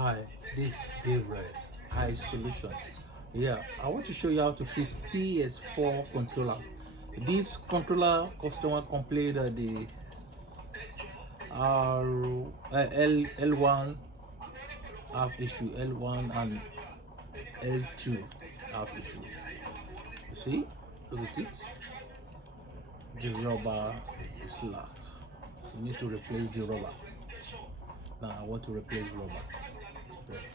Hi, this is Gabriel. High solution. Yeah, I want to show you how to fix ps4 controller. This controller customer complained that the L1 have issue, L1 and L2 have issue. You see, look at it. The rubber is slack. You need to replace the rubber. Now I want to replace rubber. Okay.